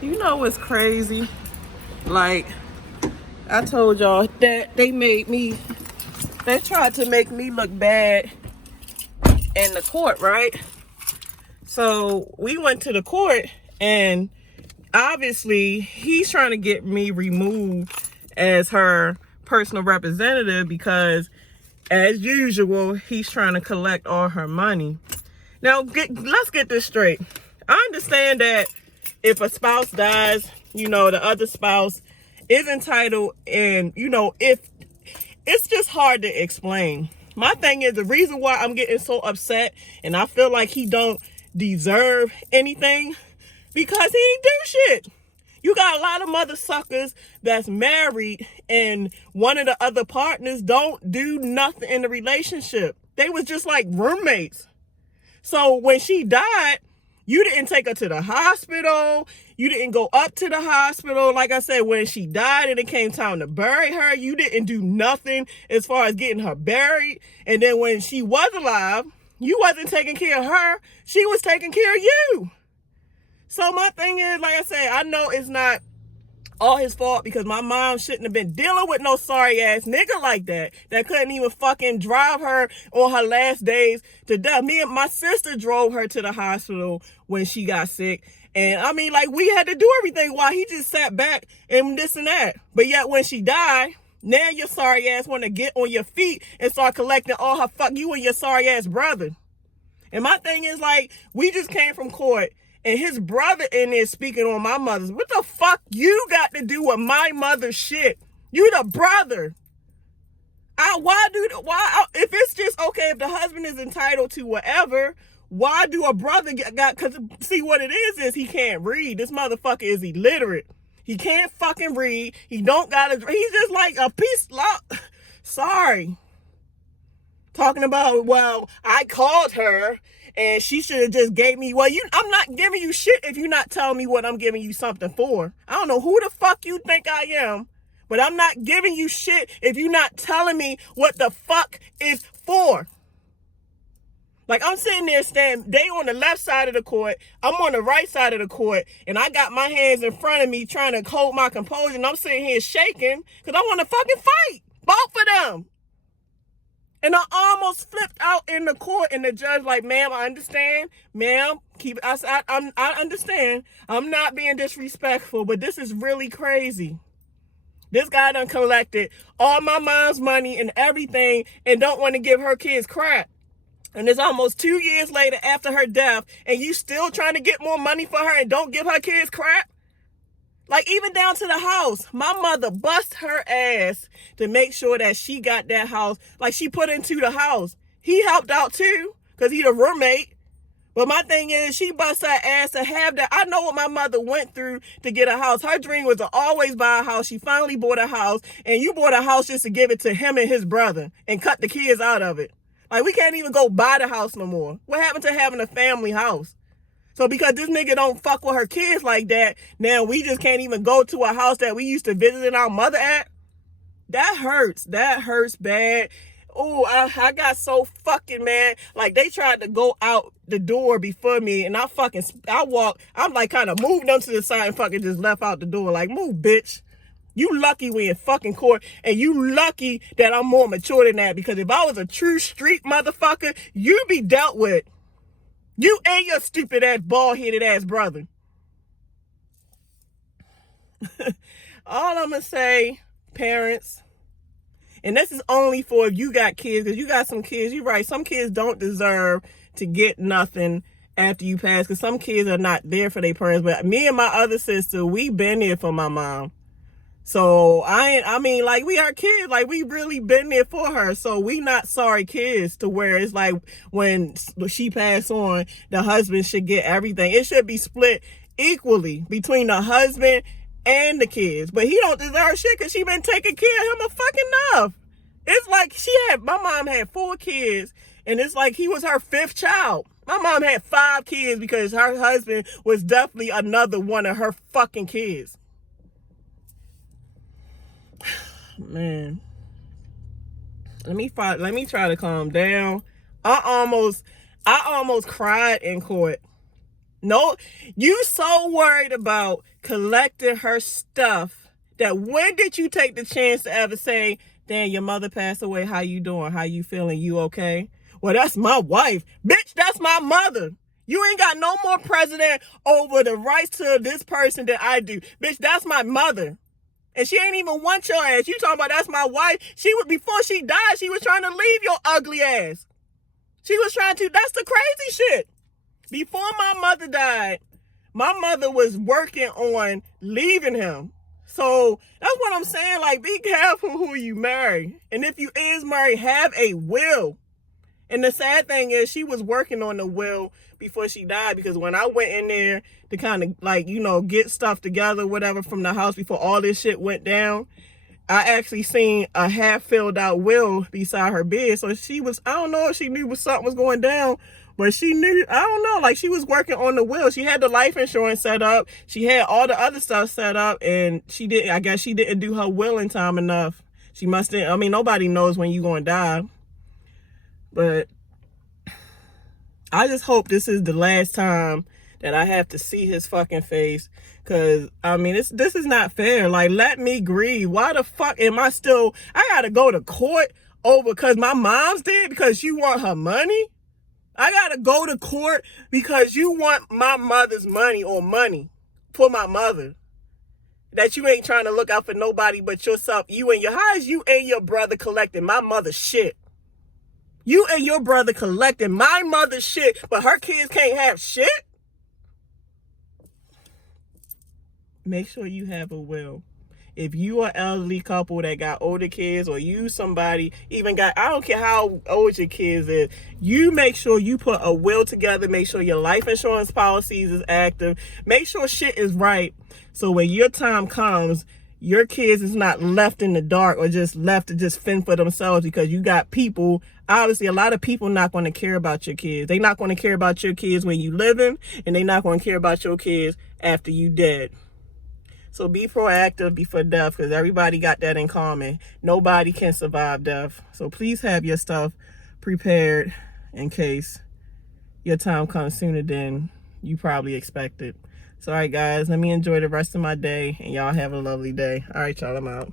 You know what's crazy? Like, I told y'all that they tried to make me look bad in the court, right? So we went to the court, and obviously he's trying to get me removed as her personal representative because, as usual, he's trying to collect all her money. Now, let's get this straight. I understand that if a spouse dies, the other spouse is entitled, and, if it's just hard to explain. My thing is, the reason why I'm getting so upset and I feel like he don't deserve anything, because he ain't do shit. You got a lot of mother suckers that's married and one of the other partners don't do nothing in the relationship. They was just like roommates. So when she died, you didn't take her to the hospital. You didn't go up to the hospital. Like I said, when she died and it came time to bury her, you didn't do nothing as far as getting her buried. And then when she was alive, you wasn't taking care of her. She was taking care of you. So my thing is, like I said, I know it's not all his fault because my mom shouldn't have been dealing with no sorry ass nigga like that couldn't even fucking drive her on her last days to death. Me and my sister drove her to the hospital when she got sick. And I mean, like, we had to do everything while he just sat back and this and that. But yet when she died, now your sorry ass want to get on your feet and start collecting all her you and your sorry ass brother. And my thing is, like, we just came from court and his brother in there speaking on my mother's. What the fuck you got to do with my mother's shit? You the brother. If it's just okay, if the husband is entitled to whatever, why do a brother because see what it is he can't read. This motherfucker is illiterate. He can't fucking read. He don't got he's just like a piece sorry. Talking about, well, I called her and she should have just gave me, I'm not giving you shit if you're not telling me what I'm giving you something for. I don't know who the fuck you think I am, but I'm not giving you shit if you're not telling me what the fuck is for. Like, I'm sitting there they on the left side of the court, I'm on the right side of the court, and I got my hands in front of me trying to hold my composure, and I'm sitting here shaking because I want to fucking fight. Both of them. And I almost flipped out in the court, and the judge like, ma'am, I understand. Ma'am, I understand. I'm not being disrespectful, but this is really crazy. This guy done collected all my mom's money and everything and don't want to give her kids crap. And it's almost 2 years later after her death, and you still trying to get more money for her and don't give her kids crap? Like, even down to the house. My mother bust her ass to make sure that she got that house. Like, she put into the house. He helped out too, because he the roommate. But my thing is, she bust her ass to have that. I know what my mother went through to get a house. Her dream was to always buy a house. She finally bought a house, and you bought a house just to give it to him and his brother and cut the kids out of it. Like, we can't even go buy the house no more. What happened to having a family house? So because this nigga don't fuck with her kids like that, now we just can't even go to a house that we used to visit our mother at? That hurts. That hurts bad. Oh, I got so fucking mad. Like, they tried to go out the door before me, and I'm like kind of moved them to the side and fucking just left out the door. Like, move, bitch. You lucky we in fucking court, and you lucky that I'm more mature than that, because if I was a true street motherfucker, you'd be dealt with. You and your stupid ass, bald-headed ass brother. All I'm going to say, parents, and this is only for if you got kids, because you got some kids, you're right, some kids don't deserve to get nothing after you pass, because some kids are not there for their parents. But me and my other sister, we been there for my mom. So, I mean, like, we are kids. Like, we really been there for her. So, we not sorry kids to where it's like when she passed on, the husband should get everything. It should be split equally between the husband and the kids. But he don't deserve shit because she been taking care of him a fucking enough. It's like my mom had 4 kids, and it's like he was her 5th child. My mom had 5 kids because her husband was definitely another one of her fucking kids. Man, let me try to calm down. I almost cried in court. No, you so worried about collecting her stuff that when did you take the chance to ever say, damn, your mother passed away, how you doing, how you feeling, you okay? Well, that's my wife. Bitch, that's my mother. You ain't got no more precedent over the rights to this person than I do. Bitch, that's my mother. And she ain't even want your ass. You talking about that's my wife. She was, before she died, she was trying to leave your ugly ass. She was trying to, that's the crazy shit. Before my mother died, my mother was working on leaving him. So that's what I'm saying. Like, be careful who you marry. And if you is married, have a will. And the sad thing is she was working on the will before she died, because when I went in there to kind of like, you know, get stuff together, whatever, from the house before all this shit went down, I actually seen a half filled out will beside her bed. So she was, I don't know if she knew something was going down, but she knew, I don't know, like she was working on the will. She had the life insurance set up. She had all the other stuff set up, and she didn't, I guess she didn't do her will in time enough. She must have, I mean, nobody knows when you're going to die. But I just hope this is the last time that I have to see his fucking face. Cause I mean, this is not fair. Like, let me grieve. Why the fuck am I still, I gotta go to court over cause my mom's dead because you want her money? I gotta go to court because you want my mother's money or money for my mother. That you ain't trying to look out for nobody but yourself. How is you and your brother collecting my mother's shit? You and your brother collecting my mother's shit, but her kids can't have shit? Make sure you have a will. If you are an elderly couple that got older kids, or you somebody even got, I don't care how old your kids is, you make sure you put a will together. Make sure your life insurance policies is active. Make sure shit is right. So when your time comes, your kids is not left in the dark or just left to just fend for themselves, because you got people, obviously a lot of people not going to care about your kids. They not going to care about your kids when you living, and they not going to care about your kids after you dead. So be proactive before death, because everybody got that in common. Nobody can survive death. So please have your stuff prepared in case your time comes sooner than you probably expected. So all right, guys, let me enjoy the rest of my day, and y'all have a lovely day. All right, y'all, I'm out.